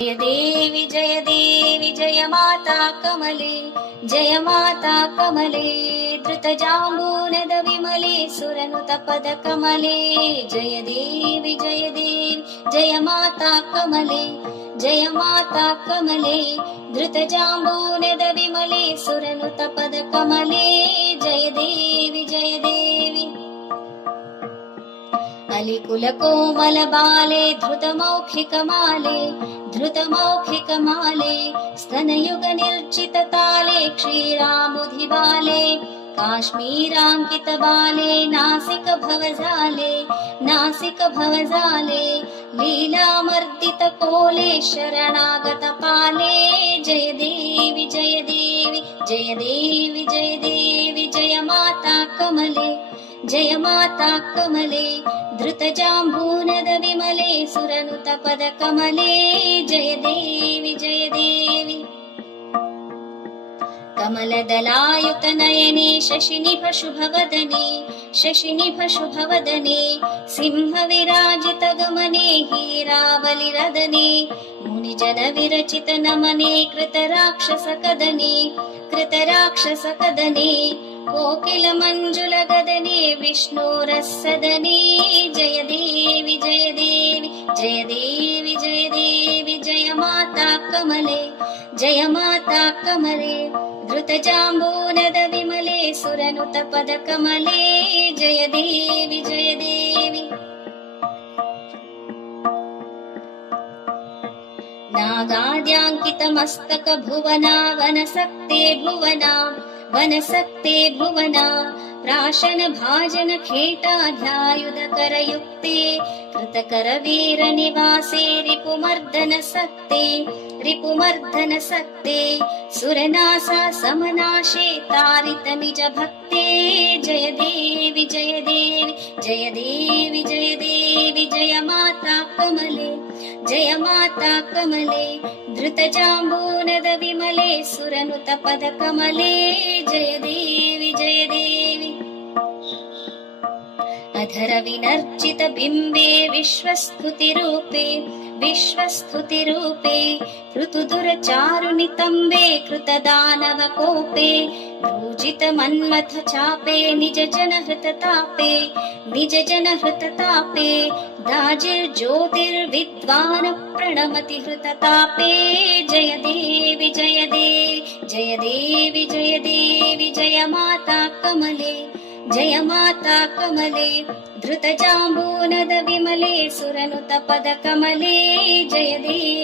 जय देवि जय देवि जय माता कमले जय माता कमले धृतजाम्बूनद विमले सुरनुतपद कमले जय देवि जय देवि जय माता कमले जय माता कमले धृतजाम्बूनद विमले सुरनुतपद कमले जय देवि जय देवि अलिकुलकोमलबाले धृतमौखिकमाले धृतमौखिकमाले स्तनयुगनिर्चितताले क्षीरामुधिबाले काश्मीराङ्कितबाले नासिकभवजाले नासिकभवजाले लीलामर्दितकोले शरणागतपाले जय देवि जय देवि जय देवि जय देवि जय माता कमले जय माता कमले धृतजाम्बूनद विमले सुरनुतपद कमले जय देवि जय देवि कमलदलायुतनयने शशिनिभ शुभवदने शशिनिभ शुभवदने सिंहविराजितगमने हीरावलिरदने मुनिजनविरचित नमने कृतराक्षसकदने कृतराक्षसकदने कोकिलमञ्जुलगदने विष्णोरसदने जय देवि जय देवि जय देवि जय देवि जय माता कमले जय माता कमले धृतजाम्बूनद विमले सुरनुतपद कमले जय देवि जय देवि नागाद्याङ्कितमस्तक भुवना वनसक्ते भुवना वनसक्ते भुवना प्राशन भाजन खेटाध्यायुधकरयुक्ते कृतकरवीरनिवासे रिपुमर्दन सक्ते रिपुमर्दन सक्ते सुरनासा समनाशे तारित निज भक्ते। जय देवि जय देवि जय देवि जय देवि जय माता कमले जय माता कमले। धृतजाम्बूनद विमले सुरनुतपद कमले। जय देवि जय देवि अधर विनर्चित बिम्बे विश्वस्तुतिरूपे विश्वस्तुतिरूपे ऋतुदुरचारुनितम्बे कृतदानवकोपे मन्मथ चापे निज जनहृततापे निज जनहृततापे दाजिर्ज्योतिर्विद्वान् प्रणमति हृततापे जय देवि जय देवि जय देवि जय देवि जय माता कमले जय माता कमले धृतजाम्बूनद विमले सुरनुतपद कमले जय देवि